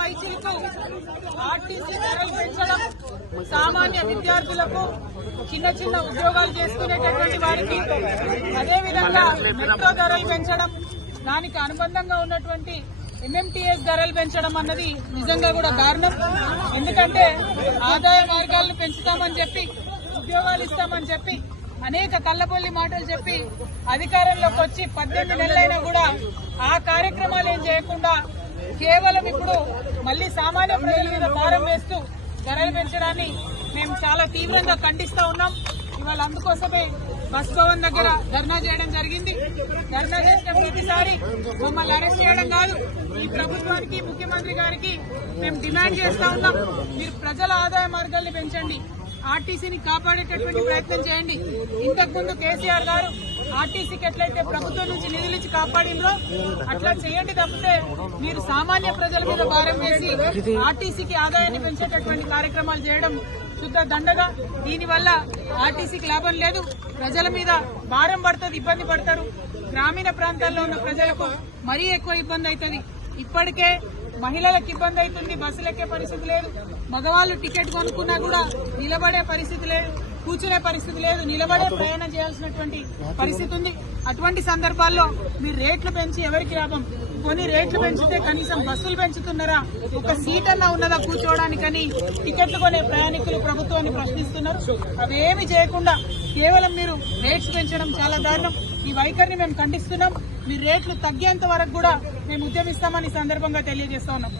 పైసలకు ఆర్టీసీ ధరలు పెంచడం, సామాన్య విద్యార్థులకు చిన్న చిన్న ఉద్యోగాలు చేసుకునేటటువంటి వారికి, అదేవిధంగా మెట్రో ధరలు పెంచడం, దానికి అనుబంధంగా ఉన్నటువంటి ఎంఎంటీఎస్ ధరలు పెంచడం అన్నది నిజంగా కూడా దారుణం. ఎందుకంటే ఆదాయ మార్గాలను పెంచుతామని చెప్పి, ఉద్యోగాలు ఇస్తామని చెప్పి, అనేక కళ్ళబొల్లి మాటలు చెప్పి అధికారంలోకి వచ్చి 18 నెలలైనా కూడా ఆ కార్యక్రమాలు ఏం చేయకుండా కేవలం ఇప్పుడు మళ్లీ సామాన్య ప్రజల మీద భారం వేస్తూ ధరలు పెంచడాన్ని మేము చాలా తీవ్రంగా ఖండిస్తా ఉన్నాం. ఇవాళ అందుకోసమే బస్ భవన్ దగ్గర ధర్నా చేయడం జరిగింది. ధర్నా చేసిన ప్రతిసారి మమ్మల్ని అరెస్ట్ చేయడం కాదు, ఈ ప్రభుత్వానికి, ముఖ్యమంత్రి గారికి మేము డిమాండ్ చేస్తా ఉన్నాం, మీరు ప్రజల ఆదాయ మార్గాల్ని పెంచండి, ఆర్టీసీని కాపాడేటటువంటి ప్రయత్నం చేయండి. ఇంతకుముందు కేసీఆర్ గారు ఆర్టీసీకి ఎట్లయితే ప్రభుత్వం నుంచి నిధులు ఇచ్చి కాపాడిందో అట్లా చేయండి తప్పితే మీరు సామాన్య ప్రజల మీద భారం వేసి ఆర్టీసీకి ఆదాయాన్ని పెంచేటటువంటి కార్యక్రమాలు చేయడం శుద్ధ దండగా. దీనివల్ల ఆర్టీసీకి లాభం లేదు, ప్రజల మీద భారం పడుతుంది, ఇబ్బంది పడతారు. గ్రామీణ ప్రాంతాల్లో ఉన్న ప్రజలకు మరీ ఎక్కువ ఇబ్బంది అవుతుంది. ఇప్పటికే మహిళలకు ఇబ్బంది అవుతుంది, బస్సులు ఎక్కే పరిస్థితి లేదు, మగవాళ్లు టికెట్ కొనుక్కున్నా కూడా నిలబడే పరిస్థితి లేదు, కూర్చునే పరిస్థితి లేదు, నిలబడే ప్రయాణం చేయాల్సినటువంటి పరిస్థితి ఉంది. అటువంటి సందర్భాల్లో మీరు రేట్లు పెంచి ఎవరికి లాభం? కొన్ని రేట్లు పెంచితే కనీసం బస్సులు పెంచుతున్నారా? ఒక సీట్ అన్నా ఉన్నదా కూర్చోవడానికని టికెట్లు కొనే ప్రయాణికులు ప్రభుత్వాన్ని ప్రశ్నిస్తున్నారు. అవేమి చేయకుండా కేవలం మీరు రేట్స్ పెంచడం చాలా దారుణం. ఈ వైఖరిని మేము ఖండిస్తున్నాం. మీరు రేట్లు తగ్గేంత వరకు కూడా మేము ఉద్యమిస్తామని సందర్భంగా తెలియజేస్తా ఉన్నాం.